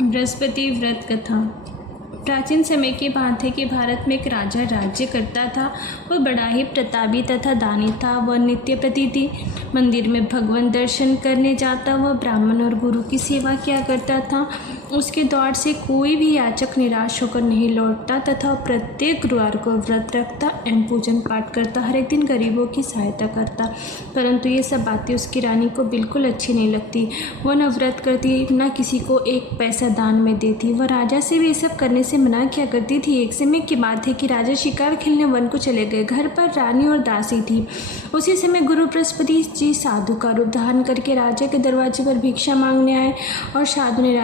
बृहस्पति व्रत कथा। प्राचीन समय की बात है कि भारत में एक राजा राज्य करता था। वह बड़ा ही प्रतापी तथा दानी था। वह नित्य प्रतिदिन मंदिर में भगवान दर्शन करने जाता। वह ब्राह्मण और गुरु की सेवा किया करता था। उसके द्वार से कोई भी याचक निराश होकर नहीं लौटता तथा प्रत्येक गुरुवार को व्रत रखता एवं पूजन पाठ करता। हर एक दिन गरीबों की सहायता करता। परंतु ये सब बातें उसकी रानी को बिल्कुल अच्छी नहीं लगती। वह न व्रत करती न किसी को एक पैसा दान में देती। वह राजा से भी ये सब करने से मना किया करती थी। एक समय की बात है कि राजा शिकार खेलने वन को चले गए। घर पर रानी और दासी थी। उसी समय गुरु बृहस्पति जी साधु का रूप धारण करके राजा के दरवाजे पर भिक्षा मांगने आए और साधु ने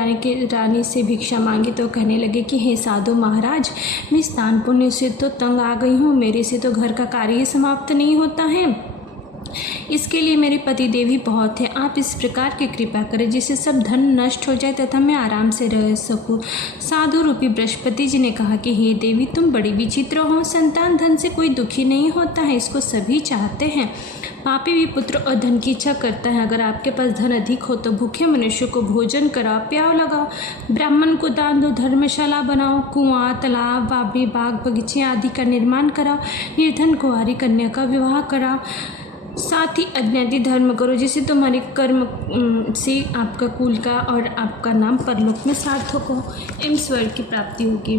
रानी से भिक्षा मांगी तो कहने लगे कि हे साधु महाराज, मैं इस दान पुण्य से तो तंग आ गई हूँ। मेरे से तो घर का कार्य ही समाप्त नहीं होता है। इसके लिए मेरे पति देव ही बहुत है। आप इस प्रकार की कृपा करें जिससे सब धन नष्ट हो जाए तथा मैं आराम से रह सकूं। साधु रूपी बृहस्पति जी ने कहा कि हे देवी, तुम बड़ी विचित्र हो। संतान धन से कोई दुखी नहीं होता है, इसको सभी चाहते हैं। पापी भी पुत्र और धन की इच्छा करता है। अगर आपके पास धन अधिक हो तो भूखे मनुष्य को भोजन कराओ, प्याव लगाओ, ब्राह्मण को दान दो, धर्मशाला बनाओ, कुआं, तालाब, बावड़ी, बाग, बगीचे आदि का निर्माण कराओ, निर्धन कुंवारी कन्या का विवाह कराओ। साथ ही अज्ञाति धर्म करो जिससे तुम्हारे कर्म से आपका कुल का और आपका नाम परलोक में सार्थक हो एवं स्वर्ग की प्राप्ति होगी।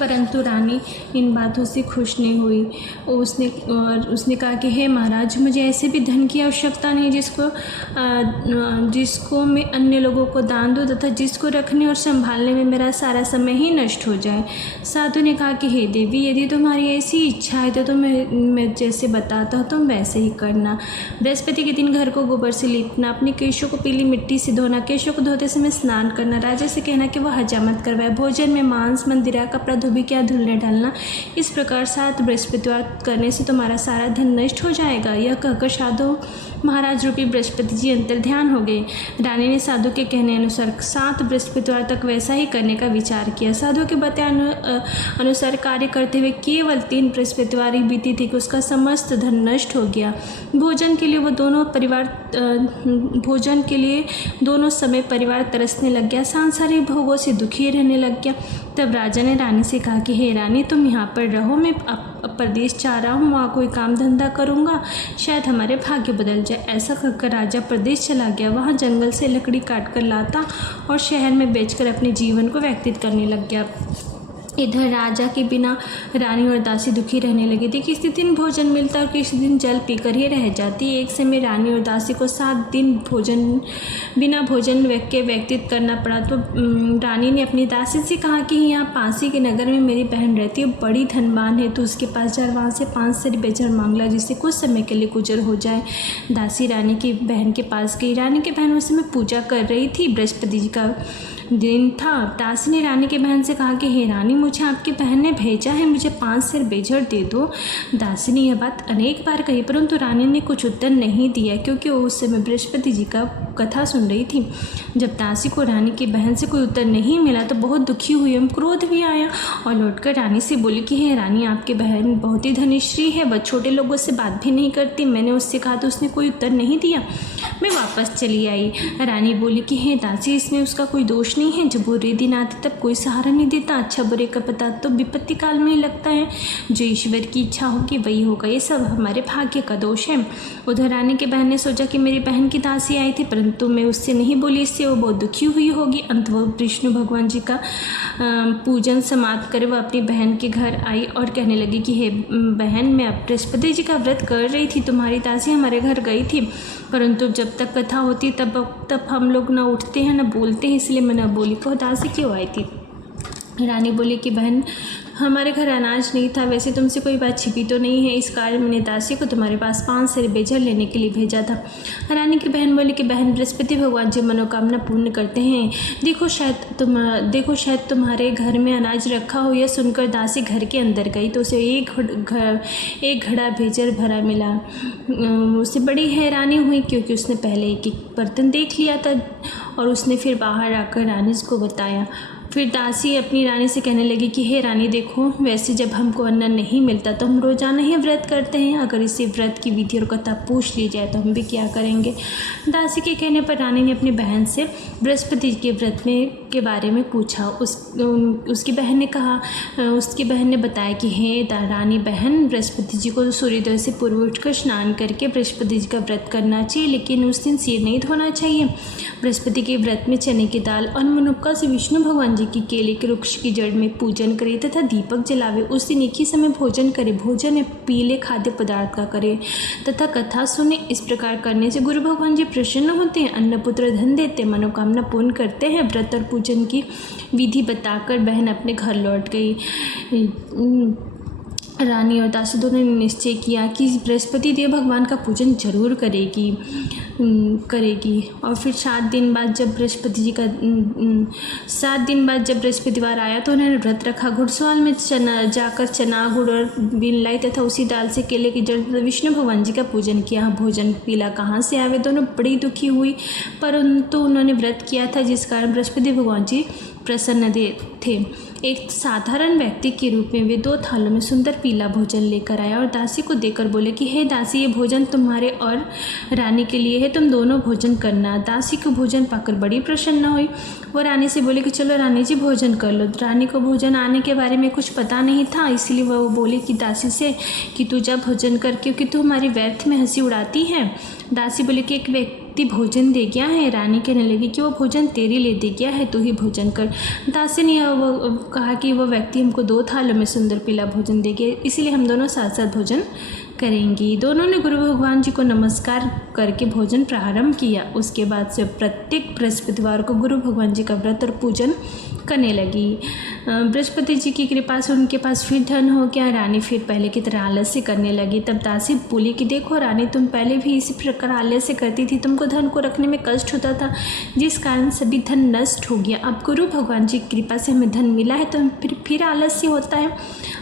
परंतु रानी इन बातों से खुश नहीं हुई। उसने कहा कि हे महाराज, मुझे ऐसे भी धन की आवश्यकता नहीं जिसको मैं अन्य लोगों को दान दूँ तथा जिसको रखने और संभालने में मेरा सारा समय ही नष्ट हो जाए। साधु ने कहा कि हे देवी, यदि तुम्हारी ऐसी इच्छा है तो मैं जैसे बताता हूँ तुम वैसे ही करना। बृहस्पति के दिन घर को गोबर से लीपना, अपने केशों को पीली मिट्टी से धोना, केशों को धोते समय स्नान करना, राजा से कहना कि वह हजामत करवाए, भोजन में मांस, मंदिरा, कपड़ा, धोबी क्या धुलने डालना। इस प्रकार 7 बृहस्पतिवार करने से तुम्हारा सारा धन नष्ट हो जाएगा। यह कहकर साधु महाराज रूपी बृहस्पति जी अंतर्ध्यान हो गए। रानी ने साधु के कहने अनुसार 7 बृहस्पतिवार तक वैसा ही करने का विचार किया। साधु के बताए अनुसार कार्य करते हुए केवल 3 बृहस्पतिवार ही बीती थी कि उसका समस्त धन नष्ट हो गया। भोजन के लिए दोनों समय परिवार तरसने लग गया, सांसारिक भोगों से दुखी रहने लग गया। तब राजा ने रानी से कहा कि हे रानी, तुम यहाँ पर रहो, मैं परदेश जा रहा हूँ, वहाँ कोई काम धंधा करूँगा, शायद हमारे भाग्य बदल जाए। ऐसा कहकर राजा प्रदेश चला गया। वहाँ जंगल से लकड़ी काट कर लाता और शहर में बेचकर अपने जीवन को व्यतीत करने लग गया। इधर राजा के बिना रानी और दासी दुखी रहने लगी थी। किसी दिन भोजन मिलता और किसी दिन जल पीकर ही रह जाती। एक समय रानी और दासी को 7 दिन बिना भोजन के व्यतीत करना पड़ा। तो रानी ने अपनी दासी से कहा कि यहाँ पासी के नगर में मेरी बहन रहती है, बड़ी धनवान है, तो उसके पास जा, वहाँ से 5 सेर बेजर मांग ला जिससे कुछ समय के लिए गुजर हो जाए। दासी रानी की बहन के पास गई। रानी की बहन उस समय पूजा कर रही थी। बृहस्पति जी का दिन था। दासी ने रानी की बहन से कहा कि हे रानी, मुझे आपकी बहन ने भेजा है, मुझे 5 सेर बेजर दे दो। दासी ने यह बात अनेक बार कही परंतु रानी ने कुछ उत्तर नहीं दिया क्योंकि वो उस समय बृहस्पति जी का कथा सुन रही थी। जब दासी को रानी की बहन से कोई उत्तर नहीं मिला तो बहुत दुखी हुई एवं क्रोध भी आया और लौटकर रानी से बोली कि हे रानी, आपकी बहन बहुत ही धनिश्री है, वह छोटे लोगों से बात भी नहीं करती। मैंने उससे कहा तो उसने कोई उत्तर नहीं दिया, मैं वापस चली आई। रानी बोली कि हे दासी, इसमें उसका कोई दोष नहीं है। जब बुरे दिन आते तब कोई सहारा नहीं देता। अच्छा बुरे का पता तो विपत्ति काल में ही लगता है। जो ईश्वर की इच्छा होगी वही होगा, ये सब हमारे भाग्य का दोष है। उधर रानी की बहन ने सोचा कि मेरी बहन की दासी आई थी परंतु मैं उससे नहीं बोली, इससे वो बहुत दुखी हुई होगी। अंत वो विष्णु भगवान जी का पूजन समाप्त कर वह अपनी बहन के घर आई और कहने लगी कि हे बहन, मैं बृहस्पति जी का व्रत कर रही थी, तुम्हारी दासी हमारे घर गई थी परंतु जब तक कथा होती तब हम लोग ना उठते हैं ना बोलते हैं, इसलिए मैं ना बोली। कहो दासी क्यों आई थी? रानी बोली कि बहन, हमारे घर अनाज नहीं था, वैसे तुमसे कोई बात छिपी तो नहीं है, इस कारण मैंने दासी को तुम्हारे पास 5 सेर बेजर लेने के लिए भेजा था। रानी की बहन बोली कि बहन, बृहस्पति भगवान जी मनोकामना पूर्ण करते हैं, देखो शायद तुम्हारे घर में अनाज रखा हो। यह सुनकर दासी घर के अंदर गई तो उसे एक घड़ा बेजर भरा मिला। उसे बड़ी हैरानी हुई क्योंकि उसने पहले एक बर्तन देख लिया था और उसने फिर बाहर आकर रानी को बताया। फिर दासी अपनी रानी से कहने लगी कि हे रानी देखो, वैसे जब हमको अन्न नहीं मिलता तो हम रोजाना ही व्रत करते हैं। अगर इसी व्रत की विधि और कथा पूछ ली जाए तो हम भी क्या करेंगे। दासी के कहने पर रानी ने अपनी बहन से बृहस्पति के व्रत के बारे में पूछा। उसकी बहन ने बताया कि हे रानी बहन, बृहस्पति जी को सूर्योदय से पूर्व उठकर स्नान करके बृहस्पति जी का व्रत करना चाहिए, लेकिन उस दिन सिर नहीं धोना चाहिए। बृहस्पति के व्रत में चने की दाल और मनुक्का से विष्णु भगवान जी की केले के वृक्ष की जड़ में पूजन करे तथा दीपक जलावे। उस दिन एक ही समय भोजन करे, भोजन में पीले खाद्य पदार्थ का करे तथा कथा सुने। इस प्रकार करने से गुरु भगवान जी प्रसन्न होते हैं, अन्न पुत्र धन देते, मनोकामना पूर्ण करते हैं। व्रत और पूजन की विधि बताकर बहन अपने घर लौट गई। रानी और दासी दोनों ने निश्चय किया कि बृहस्पति देव भगवान का पूजन जरूर करेगी। और फिर 7 दिन बाद जब बृहस्पतिवार आया तो उन्होंने व्रत रखा। घुड़सवाल में जाकर चना गुड़ और बीन लाई तथा उसी दाल से केले की जड़ विष्णु भगवान जी का पूजन किया। भोजन पीला कहाँ से आवे, दोनों बड़ी दुखी हुई, परंतु उन्होंने व्रत किया था जिस कारण बृहस्पति भगवान जी प्रसन्न थे। एक साधारण व्यक्ति के रूप में वे 2 थालों में सुंदर पीला भोजन लेकर आया और दासी को देकर बोले कि हे दासी, ये भोजन तुम्हारे और रानी के लिए है, तुम दोनों भोजन करना। दासी को भोजन पाकर बड़ी प्रसन्न हुई। वो रानी से बोले कि चलो रानी जी भोजन कर लो। रानी को भोजन आने के बारे में कुछ पता नहीं था, इसलिए वह बोली कि दासी से कि तू जब भोजन कर, क्योंकि तू हमारी व्यर्थ में हंसी उड़ाती है। दासी बोले कि एक व्यक्ति भोजन दे गया है। रानी कहने लगी कि वो भोजन तेरे लिए दे गया है, तू ही भोजन कर। दासी ने कहा कि वो व्यक्ति हमको 2 थालों में सुंदर पीला भोजन दे गया, इसलिए हम दोनों साथ साथ भोजन करेंगी। दोनों ने गुरु भगवान जी को नमस्कार करके भोजन प्रारंभ किया। उसके बाद से प्रत्येक बृहस्पतिवार को गुरु भगवान जी का व्रत और पूजन करने लगी। बृहस्पति जी की कृपा से उनके पास फिर धन हो गया। रानी फिर पहले की तरह आलस्य करने लगी। तब दासी बोली कि देखो रानी, तुम पहले भी इसी प्रकार आलस्य करती थी, तुमको धन को रखने में कष्ट होता था, जिस कारण सभी धन नष्ट हो गया। अब गुरु भगवान जी की कृपा से हमें धन मिला है तो फिर आलस्य होता है।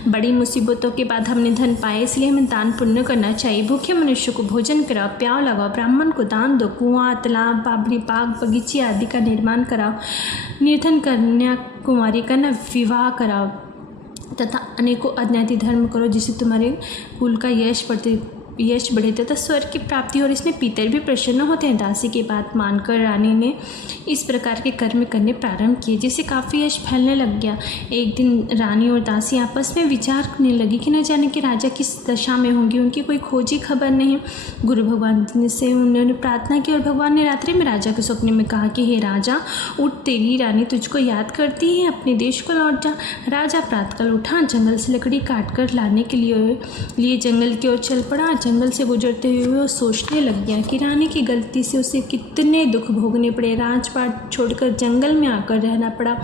बड़ी मुसीबतों के बाद हमने धन पाया, इसलिए हमें दान पुण्य करना चाहिए। भूखे मनुष्य को भोजन कराओ, प्याव लगाओ, ब्राह्मण को दान दो, कुआं, तालाब, बाबरी, बाग, बगीचे आदि का निर्माण कराओ, निर्धन कन्या कुमारी का न विवाह कराओ तथा अनेकों अज्ञाति धर्म करो, जिससे तुम्हारे कुल का यश बढ़े तथा स्वर्ग की प्राप्ति और इसमें पितर भी प्रसन्न होते हैं। दासी की बात मानकर रानी ने इस प्रकार के कर्म करने प्रारंभ किए, जिससे काफ़ी यश फैलने लग गया। एक दिन रानी और दासी आपस में विचार करने लगी कि न जाने कि राजा किस दशा में होंगे, उनकी कोई खोजी खबर नहीं। गुरु भगवान से उन्होंने प्रार्थना की और भगवान ने रात्रि में राजा के स्वप्न में कहा कि हे राजा, उठ, तेरी रानी तुझको याद करती है, अपने देश को लौट जा। राजा प्रातःकाल उठा, जंगल से लकड़ी काट कर लाने के लिए जंगल की ओर चल पड़ा। जंगल से गुजरते हुए वो सोचने लग गया कि रानी की गलती से उसे कितने दुख भोगने पड़े। राजपाट छोड़कर जंगल में आकर रहना पड़ा,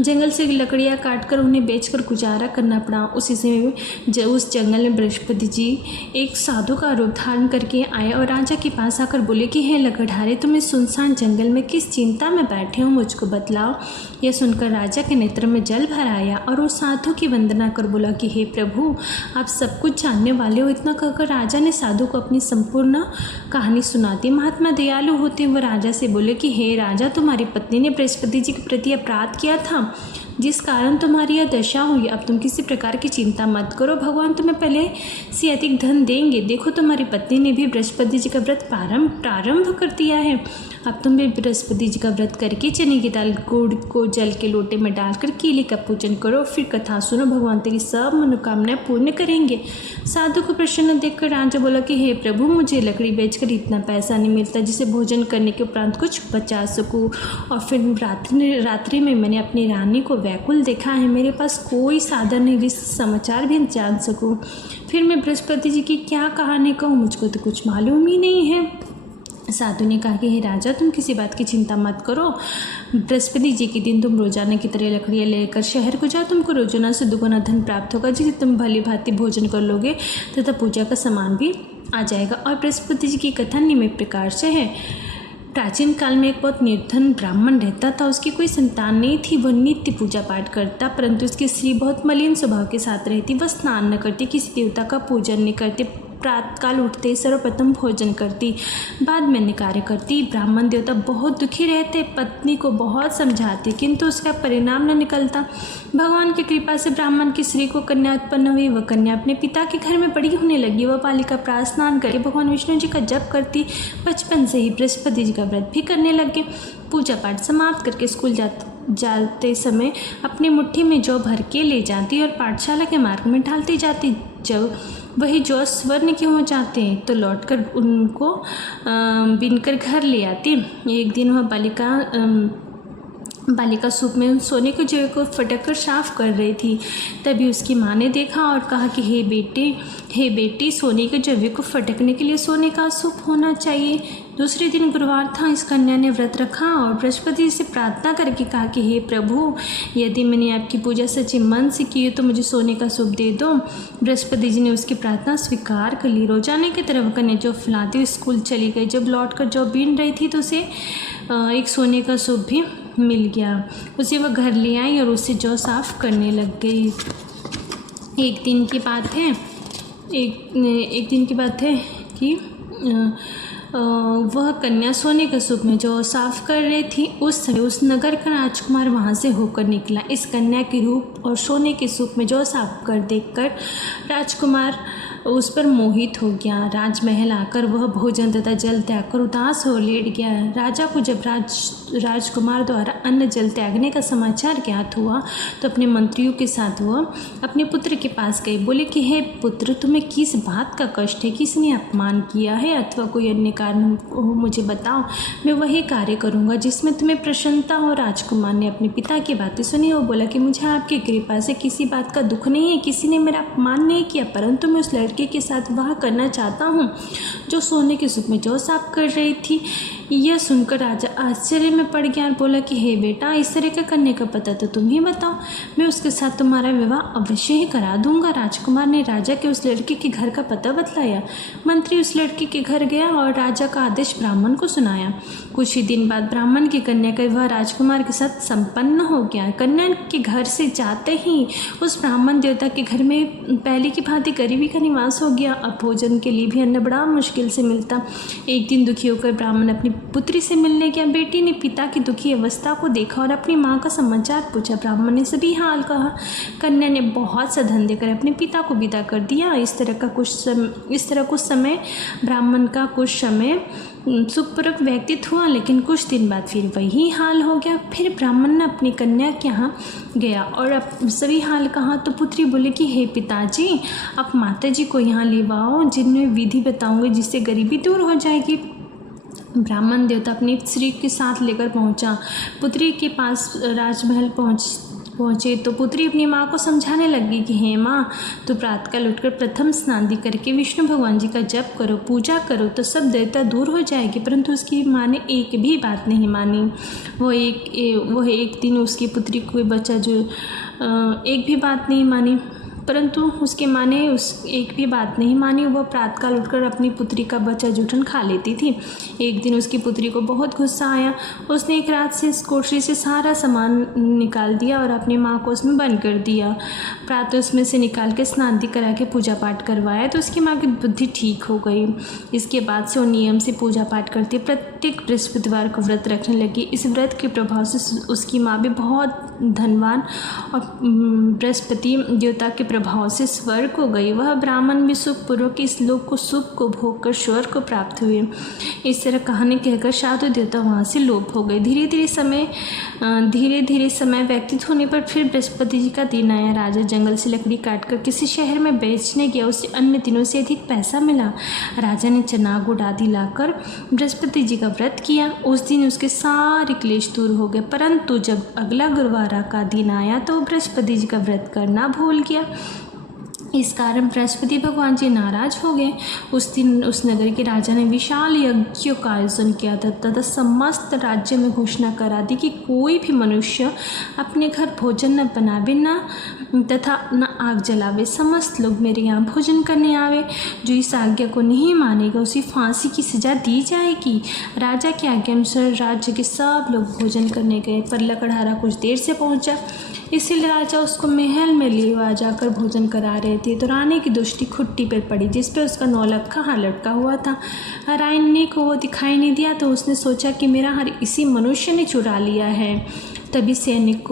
जंगल से लकड़ियाँ काटकर उन्हें बेचकर गुजारा करना पड़ा। उसी समय उस जंगल में बृहस्पति जी एक साधु का रूप धारण करके आए और राजा के पास आकर बोले कि हे लकड़हारे, तुम इस सुनसान जंगल में किस चिंता में बैठे हो, मुझको बतलाओ। यह सुनकर राजा के नेत्र में जल भर आया और उस साधु की वंदना कर बोला कि हे प्रभु, आप सब कुछ जानने वाले हो। इतना कहकर राजा ने साधु को अपनी संपूर्ण कहानी सुना दी। महात्मा दयालु होते हुए राजा से बोले कि हे राजा, तुम्हारी पत्नी ने बृहस्पति जी के प्रति अपराध किया था, जिस कारण तुम्हारी यह दशा हुई। अब तुम किसी प्रकार की चिंता मत करो, भगवान तुम्हें पहले से अधिक धन देंगे। देखो, तुम्हारी पत्नी ने भी बृहस्पति जी का व्रत प्रारंभ कर दिया है। अब तुम भी बृहस्पति जी का व्रत करके चने की दाल गुड़ को जल के लोटे में डालकर केले का पूजन करो, फिर कथा सुनो, भगवान तेरी सब मनोकामनाएं पूर्ण करेंगे। साधु को प्रसन्न देखकर राजा बोला कि हे प्रभु, मुझे लकड़ी बेचकर इतना पैसा नहीं मिलता जिसे भोजन करने के उपरांत कुछ बचा सकूं। और फिर रात्रि में मैंने अपनी रानी को व्याकुल देखा है, मेरे पास कोई साधन नहीं जिससे समाचार भी जान सकूं। फिर मैं बृहस्पति जी की क्या कहानी कहूँ, मुझको तो कुछ मालूम ही नहीं है। साधु ने कहा कि हे राजा, तुम किसी बात की चिंता मत करो। बृहस्पति जी के दिन तुम रोजाना की तरह लकड़ियाँ लेकर शहर को जाओ, तुमको रोजाना से दुगुना धन प्राप्त होगा, जिसे तुम भली भांति भोजन कर लोगे तथा पूजा का सामान भी आ जाएगा। और बृहस्पति जी की कथा निम्न प्रकार से है। प्राचीन काल में एक बहुत निर्धन ब्राह्मण रहता था। उसकी कोई संतान नहीं थी। वह नित्य पूजा पाठ करता, परंतु उसकी स्त्री बहुत मलिन स्वभाव के साथ रहती। वह स्नान न करती, किसी देवता का पूजन नहीं करती, प्रातःकाल उठते ही सर्वप्रथम भोजन करती, बाद में अन्य कार्य करती। ब्राह्मण देवता बहुत दुखी रहते, पत्नी को बहुत समझाते किंतु उसका परिणाम न निकलता। भगवान की कृपा से ब्राह्मण की स्त्री को कन्या उत्पन्न हुई। वह कन्या अपने पिता के घर में बड़ी होने लगी। वह बालिका प्रातः स्नान करके भगवान विष्णु जी का जप करती, बचपन से ही बृहस्पति जी का व्रत भी करने लगे। पूजा पाठ समाप्त करके स्कूल जाते समय अपनी मुट्ठी में जौ भर के ले जाती और पाठशाला के मार्ग में डालती जाती। जब वही जौ स्वर्ण के हो जाते हैं तो लौटकर उनको बीनकर घर ले आती। एक दिन वह बालिका सूप में सोने के जौ को फटक कर साफ कर रही थी। तभी उसकी माँ ने देखा और कहा कि हे बेटी, सोने के जवे को फटकने के लिए सोने का सूप होना चाहिए। दूसरे दिन गुरुवार था। इस कन्या ने व्रत रखा और बृहस्पति से प्रार्थना करके कहा कि हे प्रभु, यदि मैंने आपकी पूजा सच्चे मन से की है तो मुझे सोने का सूप दे दो। बृहस्पति जी ने उसकी प्रार्थना स्वीकार कर ली। रोजाना की तरह कन्या जौ फैलाती हुई स्कूल चली गई। जब लौटकर जौ बीन रही थी तो उसे एक सोने का सूप भी मिल गया। उसे वह घर ले आई और उससे जौ साफ करने लग गई। एक दिन की बात है कि वह कन्या सोने के सूप में जौ साफ कर रही थी। उस समय उस नगर का राजकुमार वहाँ से होकर निकला। इस कन्या के रूप और सोने के सूप में जौ साफ कर देखकर राजकुमार उस पर मोहित हो गया। राजमहल आकर वह भोजन तथा जल त्याग कर उदास हो लेट गया। राजा को जब राजकुमार द्वारा अन्न जल त्यागने का समाचार ज्ञात हुआ तो अपने मंत्रियों के साथ वह अपने पुत्र के पास गए। बोले कि हे पुत्र, तुम्हें किस बात का कष्ट है? किसने अपमान किया है अथवा कोई अन्य कारण हो, मुझे बताओ। मैं वही कार्य करूँगा जिसमें तुम्हें प्रसन्नता हो। राजकुमार ने अपने पिता की बातें सुनी और बोला कि मुझे आपकी कृपा से किसी बात का दुख नहीं है। किसी ने मेरा अपमान नहीं किया, परंतु मैं उस लड़के के साथ वह करना चाहता हूँ जो सोने के सूप में जौ साफ कर रही थी। यह सुनकर राजा आश्चर्य में पड़ गया और बोला कि हे बेटा, इस तरह का करने का पता तो तुम ही बताओ, मैं उसके साथ तुम्हारा विवाह अवश्य ही करा दूंगा। राजकुमार ने राजा के उस लड़के के घर का पता बतलाया। मंत्री उस लड़के के घर गया और राजा का आदेश ब्राह्मण को सुनाया। कुछ ही दिन बाद ब्राह्मण की कन्या का विवाह राजकुमार के साथ संपन्न हो गया। कन्या के घर से जाते ही उस ब्राह्मण देवता के घर में पहले की भांति गरीबी का निवास हो गया। अब भोजन के लिए भी अन्न बड़ा मुश्किल से मिलता। एक दिन दुखी होकर ब्राह्मण अपनी पुत्री से मिलने गया। बेटी ने पिता की दुखी अवस्था को देखा और अपनी माँ का समाचार पूछा। ब्राह्मण ने सभी हाल कहा। कन्या ने बहुत सा धन देकर अपने पिता को विदा कर दिया। इस तरह कुछ समय ब्राह्मण का कुछ समय सुखपूर्वक व्यतीत हुआ, लेकिन कुछ दिन बाद फिर वही हाल हो गया। फिर ब्राह्मण ने अपनी कन्या के यहाँ गया और अब सभी हाल कहा तो पुत्री बोले कि हे पिताजी, आप माताजी को यहाँ ले आओ, जिनमें विधि बताऊंगे जिससे गरीबी दूर हो जाएगी। ब्राह्मण देवता अपनी स्त्री के साथ लेकर पहुंचा। पुत्री के पास राजमहल पहुँचे तो पुत्री अपनी माँ को समझाने लगी कि हे माँ, तो प्रातःकाल उठकर प्रथम स्नान करके विष्णु भगवान जी का जप करो, पूजा करो तो सब दैत्य दूर हो जाएगी। परंतु उसकी माँ ने एक भी बात नहीं मानी। वह एक दिन उसकी पुत्री को बच्चा जो एक भी बात नहीं मानी, परंतु उसकी माँ ने एक भी बात नहीं मानी। वह प्रातःकाल उठकर अपनी पुत्री का बच्चा जूठन खा लेती थी। एक दिन उसकी पुत्री को बहुत गुस्सा आया। उसने एक रात से इस कोठरी से सारा सामान निकाल दिया और अपनी माँ को उसमें बंद कर दिया। प्रातः उसमें से निकाल के स्नान करा के पूजा पाठ करवाया तो उसकी माँ की बुद्धि ठीक हो गई। इसके बाद से वो नियम से पूजा पाठ करती, प्रत्येक बृहस्पतिवार को व्रत रखने लगी। इस व्रत के प्रभाव से उसकी माँ भी बहुत धनवान और बृहस्पति देवता के प्रभाव से स्वर्ग को गई। वह ब्राह्मण भी सुखपूर्वक इस लोक को सुख को भोग कर स्वर्ग को प्राप्त हुए। इस तरह कहानी कहकर साधु देवता वहाँ से लोप हो गए। धीरे धीरे समय व्यतीत होने पर फिर बृहस्पति जी का दिन आया। राजा जंगल से लकड़ी काटकर किसी शहर में बेचने गया। उसे अन्य दिनों से अधिक पैसा मिला। राजा ने चना गुड़ आदि लाकर बृहस्पति जी का व्रत किया। उस दिन उसके सारे क्लेश दूर हो गए। परंतु जब अगला गुरुवार का दिन आया तो बृहस्पति जी का व्रत करना भूल गया। इस कारण बृहस्पति भगवान जी नाराज हो गए। उस दिन उस नगर के राजा ने विशाल यज्ञ का आयोजन किया तथा समस्त राज्य में घोषणा करा दी कि कोई भी मनुष्य अपने घर भोजन न बनावे तथा न आग जलावे। समस्त लोग मेरे यहाँ भोजन करने आवे। जो इस आज्ञा को नहीं मानेगा उसे फांसी की सजा दी जाएगी। राजा की आज्ञा अनुसार राज्य के सब लोग भोजन करने गए, पर लकड़हारा कुछ देर से पहुँचा। इसीलिए राजा उसको महल में ले जाकर भोजन करा रहे थे। तो रानी की दृष्टि खुट्टी पर पड़ी जिस पर उसका नौलखा हाथ लटका हुआ था। रानी को वो दिखाई नहीं दिया तो उसने सोचा कि मेरा हार इसी मनुष्य ने चुरा लिया है। तभी सैनिक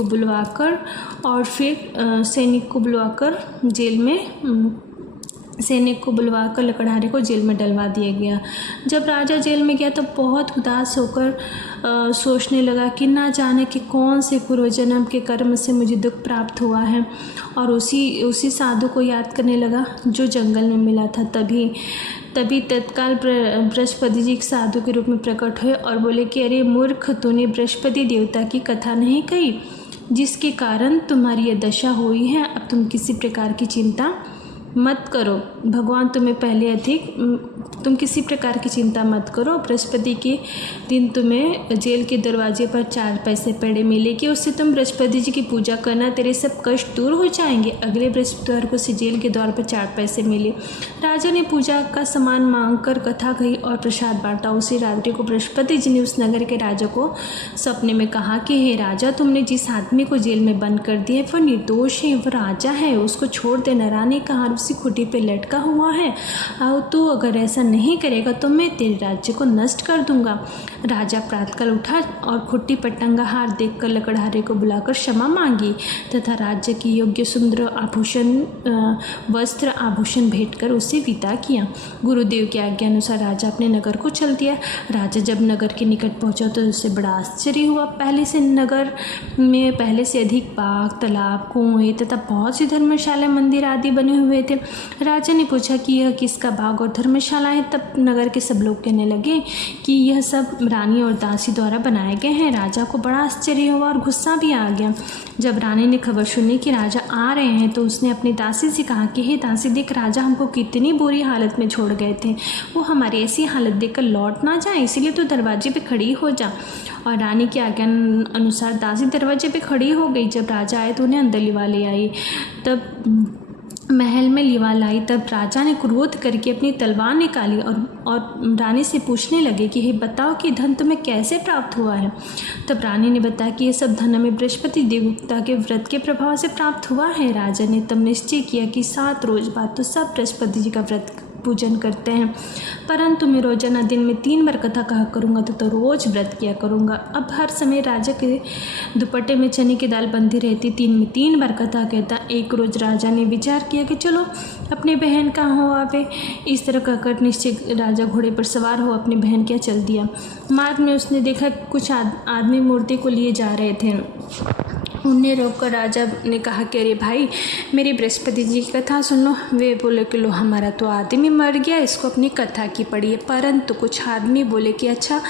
को बुलवाकर लकड़हारे को जेल में डलवा दिया गया। जब राजा जेल में गया तो बहुत उदास होकर सोचने लगा कि ना जाने कि कौन से पूर्व जन्म के कर्म से मुझे दुख प्राप्त हुआ है, और उसी साधु को याद करने लगा जो जंगल में मिला था। तभी तत्काल बृहस्पति जी साधु के रूप में प्रकट हुए और बोले कि अरे मूर्ख, तूने बृहस्पति देवता की कथा नहीं कही जिसके कारण तुम्हारी यह दशा हुई है। अब तुम किसी प्रकार की चिंता मत करो, भगवान तुम किसी प्रकार की चिंता मत करो। बृहस्पति के दिन तुम्हें जेल के दरवाजे पर 4 पैसे पड़े मिलेगी, उससे तुम बृहस्पति जी की पूजा करना, तेरे सब कष्ट दूर हो जाएंगे। अगले बृहस्पतिवार को से जेल के द्वार पर 4 पैसे मिले। राजा ने पूजा का सामान मांगकर कथा कही और प्रसाद बांटा। उसी रात्रि को बृहस्पति जी ने उस नगर के राजा को सपने में कहा कि हे राजा, तुमने जिस आदमी को जेल में बंद कर दिया वह निर्दोष है, वह राजा है, उसको छोड़ देना। रानी का हार उसी खुटी पे लटका हुआ है, और तू अगर ऐसा नहीं करेगा तो मैं तेरे राज्य को नष्ट कर दूंगा। राजा प्रातःकाल उठा और खुट्टी पर टंगा हार देखकर लकड़हारे को बुलाकर क्षमा मांगी तथा राज्य की योग्य सुंदर वस्त्र आभूषण भेंट कर उसे विदा किया। गुरुदेव की आज्ञा अनुसार राजा अपने नगर को चल दिया। राजा जब नगर के निकट पहुंचा तो उसे बड़ा आश्चर्य हुआ। नगर में पहले से अधिक बाग, तालाब, कुएं तथा बहुत सी धर्मशाला, मंदिर आदि बने हुए थे। राजा ने पूछा कि यह किसका बाग और धर्मशाला है। तब नगर के सब लोग कहने लगे कि यह सब रानी और दासी द्वारा बनाए गए हैं। राजा को बड़ा आश्चर्य हुआ और गुस्सा भी आ गया। जब रानी ने खबर सुनी कि राजा आ रहे हैं तो उसने अपनी दासी से कहा कि हे दासी, देख राजा हमको कितनी बुरी हालत में छोड़ गए थे, वो हमारी ऐसी हालत देखकर लौट ना जाए, इसीलिए तो दरवाजे पे खड़ी हो जा। और रानी की आज्ञा अनुसार दासी दरवाजे पे खड़ी हो गई। जब राजा आए तो उन्हें अंदर लिवा ले आई। तब महल में लिवा लाई। तब राजा ने क्रोध करके अपनी तलवार निकाली और रानी से पूछने लगे कि हे बताओ कि धन तुम्हें कैसे प्राप्त हुआ है। तब रानी ने बताया कि ये सब धन हमें बृहस्पति देवता के व्रत के प्रभाव से प्राप्त हुआ है। राजा ने तब निश्चय किया कि 7 रोज बाद तो सब बृहस्पति जी का व्रत पूजन करते हैं, परंतु मैं रोजाना दिन में 3 बार कथा कहा करूँगा तो रोज व्रत किया करूँगा। अब हर समय राजा के दुपट्टे में चने की दाल बंधी रहती, 3 बार कथा कहता। एक रोज राजा ने विचार किया कि चलो अपनी बहन का हो आवे। इस तरह कहकर निश्चय राजा घोड़े पर सवार हो अपनी बहन क्या चल दिया। मार्ग में उसने देखा कुछ आदमी मूर्ति को लिए जा रहे थे। उन्हें रोककर राजा ने कहा कि अरे भाई, मेरी बृहस्पति जी की कथा सुन लो। वे बोले कि लो, हमारा तो आदमी मर गया, इसको अपनी कथा की पड़ी है। परंतु कुछ आदमी बोले कि अच्छा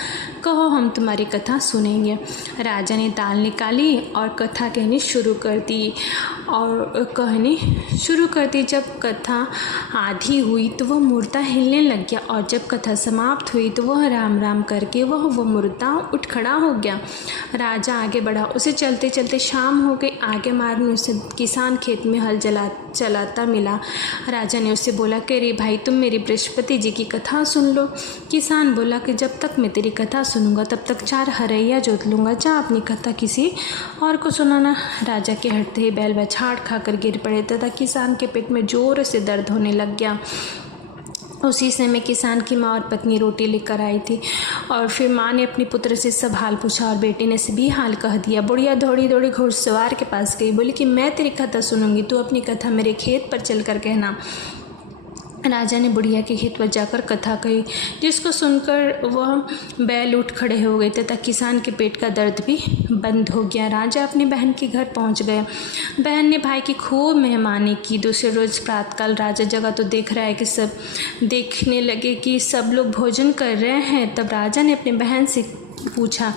कहो, हम तुम्हारी कथा सुनेंगे। राजा ने दाल निकाली और कथा कहनी शुरू कर दी जब कथा आधी हुई तो वह मुर्दा हिलने लग गया, और जब कथा समाप्त हुई तो वह राम राम करके वह मुर्दा उठ खड़ा हो गया। राजा आगे बढ़ा, उसे चलते चलते शाम हो गई। आगे मार्ग में उसे किसान खेत में हल चलाता मिला। राजा ने उससे बोला कि अरे भाई, तुम मेरी बृहस्पति जी की कथा सुन लो। किसान बोला कि जब तक मैं तेरी कथा सुनूंगा तब तक 4 हरैया जोत लूँगा, जा अपनी कथा किसी और को सुनाना। राजा के हटते ही बैल बछाड़ खाकर गिर पड़े तथा किसान के पेट में जोर से दर्द होने लग गया। उसी समय किसान की माँ और पत्नी रोटी लेकर आई थी, और फिर माँ ने अपने पुत्र से सब हाल पूछा और बेटे ने सभी हाल कह दिया। बुढ़िया दौड़ी दौड़ी घुड़सवार के पास गई, बोली कि मैं तेरी कथा सुनूंगी, तू अपनी कथा मेरे खेत पर चलकर कहना। राजा ने बुढ़िया के खेत पर जाकर कथा कही, जिसको सुनकर वह बैल उठ खड़े हो गए तथा किसान के पेट का दर्द भी बंद हो गया। राजा अपनी बहन के घर पहुंच गए। बहन ने भाई की खूब मेहमानी की। दूसरे रोज प्रातःकाल राजा जगा तो देख रहा है कि सब देखने लगे कि सब लोग भोजन कर रहे हैं। तब राजा ने अपनी बहन से पूछा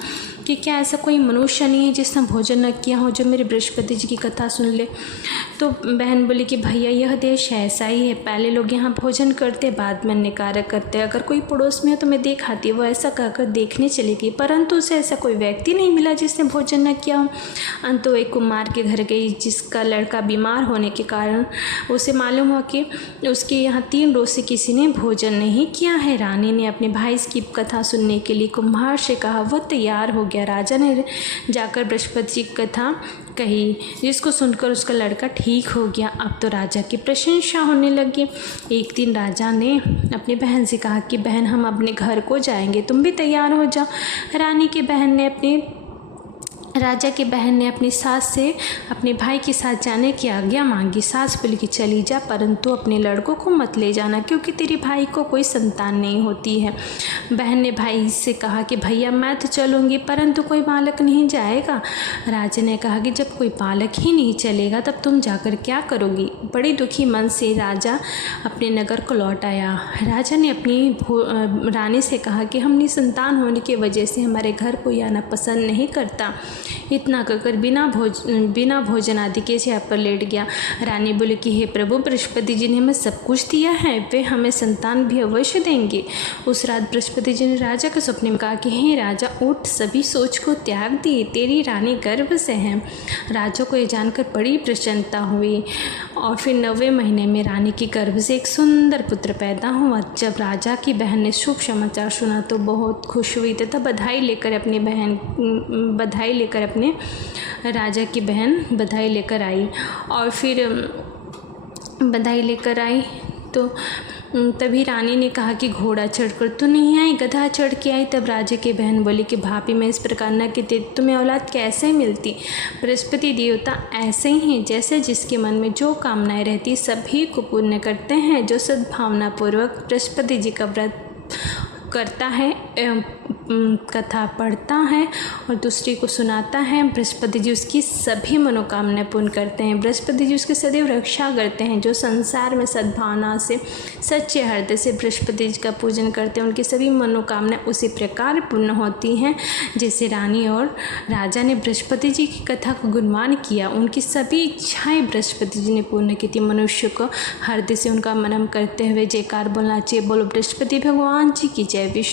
कि क्या ऐसा कोई मनुष्य नहीं है जिसने भोजन न किया हो, जो मेरे बृहस्पति जी की कथा सुन ले। तो बहन बोली कि भैया, यह देश ऐसा ही है, पहले लोग यहाँ भोजन करते, बाद में अन्य कार्य करते। अगर कोई पड़ोस में हो तो मैं देख आती है। वो ऐसा कहकर देखने चली गई, परंतु उसे ऐसा कोई व्यक्ति नहीं मिला जिसने भोजन न किया हो। अंतो एक कुमार के घर गई, जिसका लड़का बीमार होने के कारण उसे मालूम हुआ कि उसके यहाँ 3 रोज से किसी ने भोजन नहीं किया है। रानी ने अपने भाई की कथा सुनने के लिए कुम्हार से कहा। वह तैयार हो गया। राजा ने जाकर बृहस्पति जी की कथा कही, जिसको सुनकर उसका लड़का ठीक हो गया। अब तो राजा की प्रशंसा होने लगी। एक दिन राजा ने अपनी बहन से कहा कि बहन, हम अपने घर को जाएंगे, तुम भी तैयार हो जाओ। राजा की बहन ने अपनी सास से अपने भाई के साथ जाने की आज्ञा मांगी। सास बोली कि चली जा, परंतु अपने लड़कों को मत ले जाना, क्योंकि तेरे भाई को कोई संतान नहीं होती है। बहन ने भाई से कहा कि भैया मैं तो चलूँगी, परंतु कोई बालक नहीं जाएगा। राजा ने कहा कि जब कोई बालक ही नहीं चलेगा तब तुम जाकर क्या करोगी। बड़ी दुखी मन से राजा अपने नगर को लौट आया। राजा ने अपनी रानी से कहा कि हम निसंतान होने की वजह से हमारे घर कोई आना पसंद नहीं करता। इतना कहकर बिना भोजन आदि के चेयर पर लेट गया। रानी बोली कि हे प्रभु, बृहस्पति जी ने हमें सब कुछ दिया है, वे हमें संतान भी अवश्य देंगे। उस रात बृहस्पति जी ने राजा के सपने में कहा कि हे राजा, उठ, सभी सोच को त्याग दिए, तेरी रानी गर्भ से है। राजा को यह जानकर बड़ी प्रसन्नता हुई और फिर 9वें महीने में रानी की गर्भ से एक सुंदर पुत्र पैदा हुआ। जब राजा की बहन ने शुभ समाचार सुना तो बहुत खुश हुई तथा बधाई लेकर अपने राजा की बहन बधाई लेकर आई। और फिर बधाई लेकर आई तो तभी रानी ने कहा कि घोड़ा चढ़कर तो नहीं आई, गधा चढ़ के आई। तब राजा की बहन बोली कि भाभी, मैं इस प्रकार न कि तुम्हें औलाद कैसे मिलती। बृहस्पति देवता ऐसे ही हैं, जैसे जिसके मन में जो कामनाएं रहती सभी को पूर्ण करते हैं। जो सद्भावना पूर्वक बृहस्पति जी का व्रत करता है एवं कथा पढ़ता है और दूसरे को सुनाता है, बृहस्पति जी उसकी सभी मनोकामनाएं पूर्ण करते हैं। बृहस्पति जी उसकी सदैव रक्षा करते हैं। जो संसार में सद्भावना से, सच्चे हृदय से बृहस्पति जी का पूजन करते हैं, उनकी सभी मनोकामनाएं उसी प्रकार पूर्ण होती हैं जैसे रानी और राजा ने बृहस्पति जी की कथा को गुणगान किया। उनकी सभी इच्छाएं बृहस्पति जी ने पूर्ण की थी। मनुष्य को हृदय से उनका मनन करते हुए जयकार बोलना चाहिए। बोलो बृहस्पति भगवान जी की जय। विष्णु